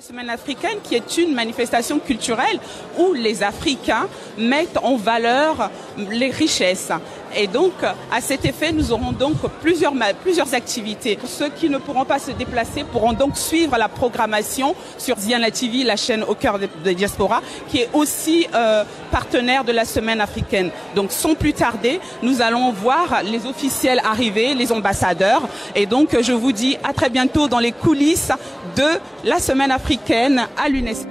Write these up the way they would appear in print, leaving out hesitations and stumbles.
La semaine africaine qui est une manifestation culturelle où les Africains mettent en valeur les richesses. Et donc, à cet effet, nous aurons donc plusieurs activités. Ceux qui ne pourront pas se déplacer pourront donc suivre la programmation sur Ziana TV, la chaîne au cœur de diaspora, qui est aussi partenaire de la semaine africaine. Donc, sans plus tarder, nous allons voir les officiels arriver, les ambassadeurs. Et donc, je vous dis à très bientôt dans les coulisses de la semaine africaine à l'UNESCO.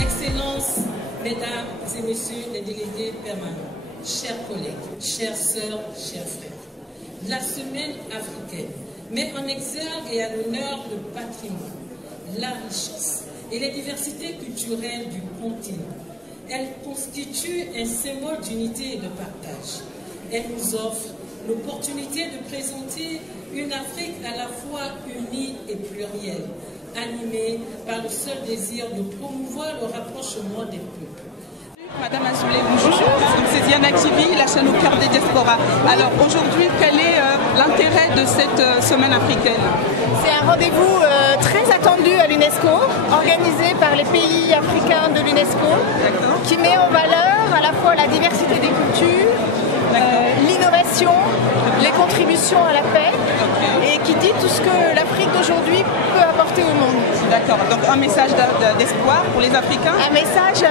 Excellences, Mesdames et Messieurs les délégués permanents, chers collègues, chères sœurs, chers frères, la semaine africaine met en exergue et à l'honneur le patrimoine, la richesse et les diversités culturelles du continent. Elle constitue un symbole d'unité et de partage. Elle nous offre l'opportunité de présenter une Afrique à la fois unie et plurielle, animée par le seul désir de promouvoir le rapprochement des peuples. Madame Azoulay, bonjour. Donc c'est Ziana TV, la chaîne au cœur des diasporas. Alors aujourd'hui, quel est l'intérêt de cette semaine africaine? C'est un rendez-vous très attendu à l'UNESCO, organisé par les pays africains de l'UNESCO, qui met en valeur à la fois la diversité des cultures, l'innovation, les contributions à la paix, et qui dit tout ce que l'Afrique d'aujourd'hui peut apporter au monde. D'accord, donc un message d'espoir pour les Africains? Un message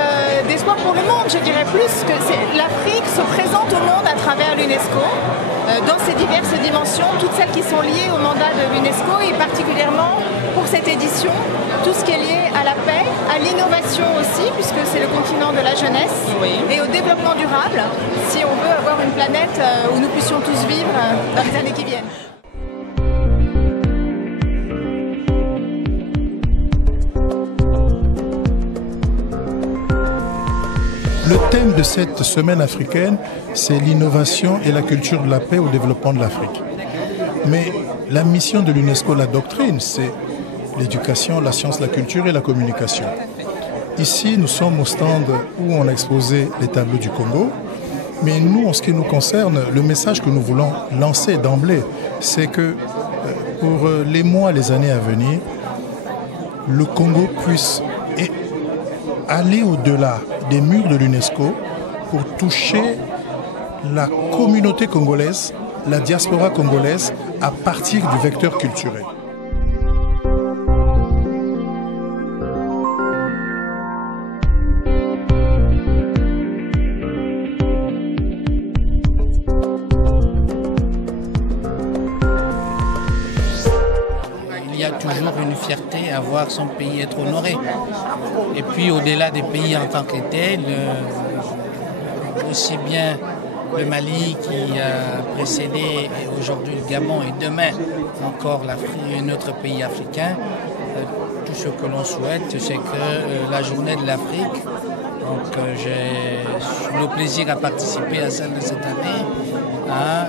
d'espoir pour le monde, je dirais plus que l'Afrique se présente au monde à travers l'UNESCO, dans ses diverses dimensions, toutes celles qui sont liées au mandat de l'UNESCO, et particulièrement pour cette édition, tout ce qui est lié à la paix, à l'innovation aussi, puisque c'est le continent de la jeunesse, et au développement durable, si on veut avoir une planète où nous puissions tous vivre dans les années qui viennent. Le thème de cette semaine africaine, c'est l'innovation et la culture de la paix au développement de l'Afrique. Mais la mission de l'UNESCO, la doctrine, c'est l'éducation, la science, la culture et la communication. Ici, nous sommes au stand où on a exposé les tableaux du Congo. Mais nous, en ce qui nous concerne, le message que nous voulons lancer d'emblée, c'est que pour les mois, les années à venir, le Congo puisse aller au-delà des murs de l'UNESCO pour toucher la communauté congolaise, la diaspora congolaise, à partir du vecteur culturel. Il y a toujours une fierté à voir son pays être honoré. Et puis au-delà des pays en tant que tel, aussi bien le Mali qui a précédé et aujourd'hui le Gabon et demain encore notre pays africain, tout ce que l'on souhaite, c'est que la journée de l'Afrique, donc j'ai le plaisir à participer à celle de cette année,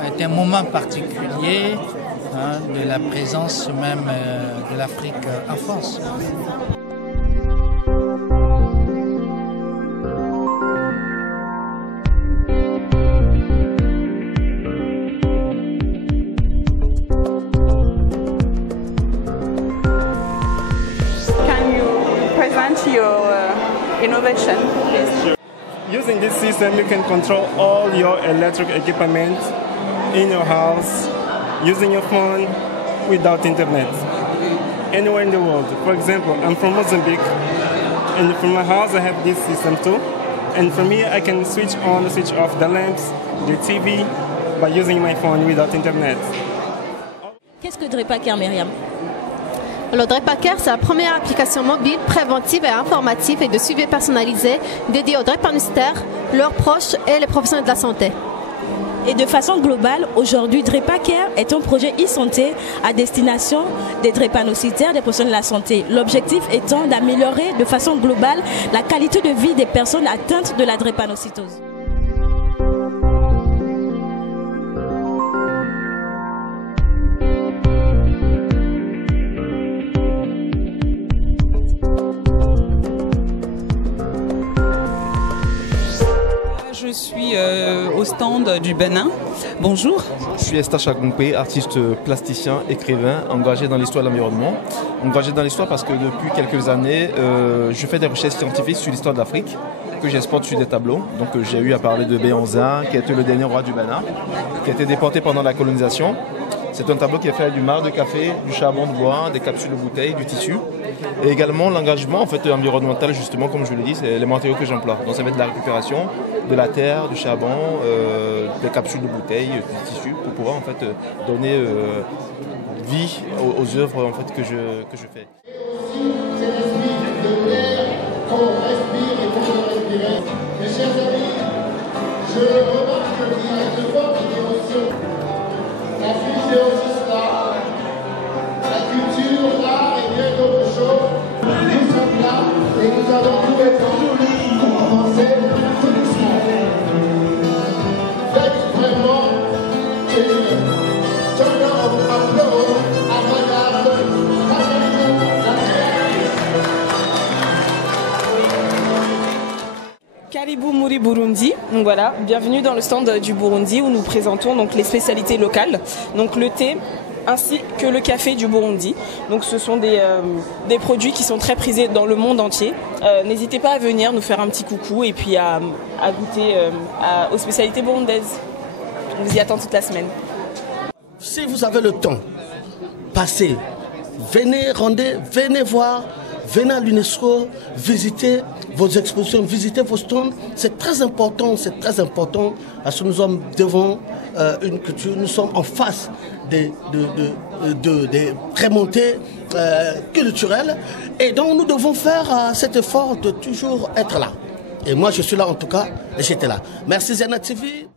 est un moment particulier de la présence même de l'Afrique en France. Can you present your innovation, please? Using this system, you can control all your electric equipment in your house, using your phone without internet, anywhere in the world. For example, I'm from Mozambique, and from my house I have this system too. And from here I can switch on, switch off the lamps, the TV, by using my phone without internet. Qu'est-ce que Drepaker, Myriam? Alors Drepaker, c'est la première application mobile préventive et informative et de suivi personnalisé dédiée aux drépanocytaires, leurs proches et les professionnels de la santé. Et de façon globale, aujourd'hui, Drepaker est un projet e-santé à destination des drépanocytaires, des professionnels de la santé. L'objectif étant d'améliorer de façon globale la qualité de vie des personnes atteintes de la drépanocytose. suis au stand du Bénin. Bonjour. Je suis Estache Agompé, artiste plasticien, écrivain, engagé dans l'histoire de l'environnement. Engagé dans l'histoire parce que depuis quelques années, je fais des recherches scientifiques sur l'histoire de l'Afrique que j'exporte sur des tableaux. Donc j'ai eu à parler de Béhanzin, qui était le dernier roi du Bénin, qui a été déporté pendant la colonisation. C'est un tableau qui est fait du marc de café, du charbon de bois, des capsules de bouteilles, du tissu. Et également l'engagement environnemental, justement, comme je vous l'ai dit, c'est les matériaux que j'emploie. Donc ça va être de la récupération, de la terre, du charbon, des capsules de bouteilles, du tissu, pour pouvoir donner vie aux œuvres que je fais. Mes chers amis, je remarque qu'il y a de fortes émotions. L'Afrique, c'est aussi cela. La culture, l'art et bien d'autres choses. Nous sommes là et nous allons tout être pour avancer tout doucement. Faites vraiment une turn of applause à Madame Karibu Muri Burundi. Donc voilà, bienvenue dans le stand du Burundi où nous présentons donc les spécialités locales, donc le thé ainsi que le café du Burundi. Donc ce sont des produits qui sont très prisés dans le monde entier. N'hésitez pas à venir nous faire un petit coucou et puis à goûter aux spécialités burundaises. On vous y attend toute la semaine. Si vous avez le temps, passez, venez voir. Venez à l'UNESCO, visitez vos expositions, visitez vos stands. C'est très important parce que nous sommes devant une culture, nous sommes en face des remontées culturelles. Et donc nous devons faire cet effort de toujours être là. Et moi je suis là en tout cas, et j'étais là. Merci Zena TV.